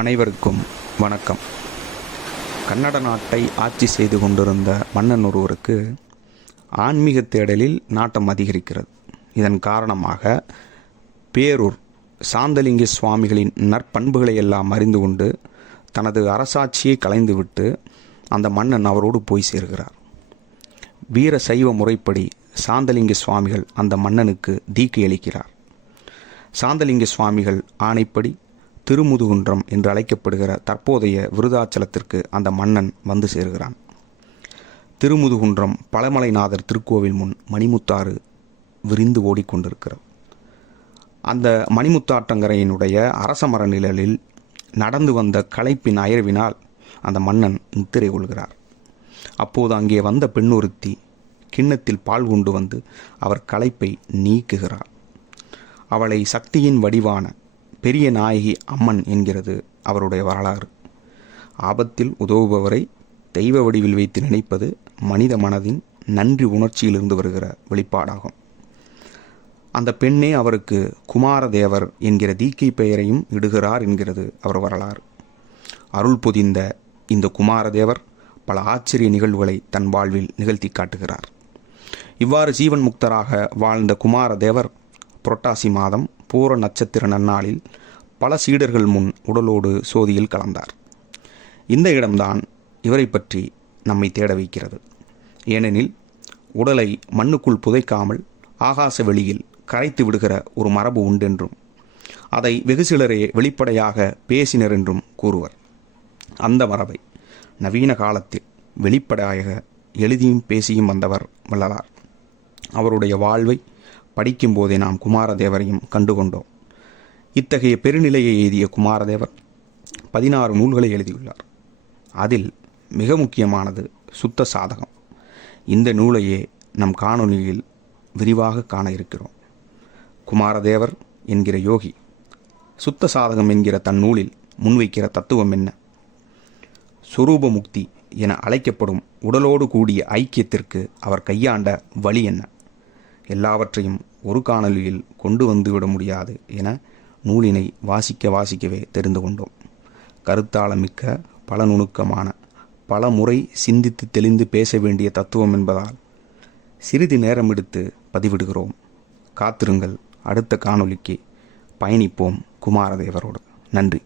அனைவருக்கும் வணக்கம். கன்னட நாட்டை ஆட்சி செய்து கொண்டிருந்த மன்னன் ஒருவருக்கு ஆன்மீக தேடலில் நாட்டம் அதிகரிக்கிறது. இதன் காரணமாக பேரூர் சாந்தலிங்க சுவாமிகளின் நற்பண்புகளை எல்லாம் அறிந்து கொண்டு தனது அரசாட்சியை கலைந்துவிட்டு அந்த மன்னன் அவரோடு போய் சேர்கிறார். வீர சைவ முறைப்படி சாந்தலிங்க சுவாமிகள் அந்த மன்னனுக்கு தீக்கை அளிக்கிறார். சாந்தலிங்க சுவாமிகள் ஆணைப்படி திருமுதுகுன்றம் என்று அழைக்கப்படுகிற தற்போதைய விருதாச்சலத்திற்கு அந்த மன்னன் வந்து சேர்கிறான். திருமுதுகுன்றம் பழமலைநாதர் திருக்கோவில் முன் மணிமுத்தாறு விரிந்து ஓடிக்கொண்டிருக்கிறது. அந்த மணிமுத்தாற்றங்கரையினுடைய அரசமர நிழலில் நடந்து வந்த களைப்பின் அயர்வினால் அந்த மன்னன் நித்திரை கொள்கிறார். அப்போது அங்கே வந்த பெண்ணொருத்தி கிண்ணத்தில் பால் கொண்டு வந்து அவர் களைப்பை நீக்குகிறார். அவளை சக்தியின் வடிவான பெரிய நாயகி அம்மன் என்கிறது அவருடைய வரலாறு. ஆபத்தில் உதவுபவரை தெய்வ வடிவில் வைத்து நினைப்பது மனித மனதின் நன்றி உணர்ச்சியிலிருந்து வருகிற வெளிப்பாடாகும். அந்த பெண்ணே அவருக்கு குமாரதேவர் என்கிற தீக்கை பெயரையும் இடுகிறார் என்கிறது அவர் வரலாறு. அருள் பொதிந்த இந்த குமாரதேவர் பல ஆச்சரிய நிகழ்வுகளை தன் வாழ்வில் நிகழ்த்தி காட்டுகிறார். இவ்வாறு ஜீவன் முக்தராக வாழ்ந்த குமாரதேவர் புரட்டாசி மாதம் பூர நட்சத்திர நன்னாளில் பல சீடர்கள் முன் உடலோடு சோதியில் கலந்தார். இந்த இடம்தான் இவரை பற்றி நம்மை தேட வைக்கிறது. ஏனெனில் உடலை மண்ணுக்குள் புதைக்காமல் ஆகாச வெளியில் கரைத்து விடுகிற ஒரு மரபு உண்டென்றும் அதை வெகு சிலரே வெளிப்படையாக பேசினர் என்றும் கூறுவர். அந்த மரபை நவீன காலத்தில் வெளிப்படையாக எழுதியும் பேசியும் வந்தவர் வள்ளலார். அவருடைய வாழ்வை படிக்கும் போதே நாம் குமாரதேவரையும் கண்டுகொண்டோம். இத்தகைய பெருநிலையை எழுதிய குமாரதேவர் 16 நூல்களை எழுதியுள்ளார். அதில் மிக முக்கியமானது சுத்த சாதகம். இந்த நூலையே நம் காணொலியில் விரிவாக காண இருக்கிறோம். குமாரதேவர் என்கிற யோகி சுத்த சாதகம் என்கிற தன் நூலில் முன்வைக்கிற தத்துவம் என்ன? சொரூப முக்தி என அழைக்கப்படும் உடலோடு கூடிய ஐக்கியத்திற்கு அவர் கையாண்ட வழி என்ன? எல்லாவற்றையும் ஒரு காணொலியில் கொண்டு வந்துவிட முடியாது என நூலினை வாசிக்கவே தெரிந்து கொண்டோம். கருத்தாளமிக்க பல நுணுக்கமான பல முறை சிந்தித்து தெளிந்து பேச வேண்டிய தத்துவம் என்பதால் சிறிது நேரம் எடுத்து பதிவிடுகிறோம். காத்திருங்கள். அடுத்த காணொலிக்கு பயணிப்போம் குமாரதேவரோடு. நன்றி.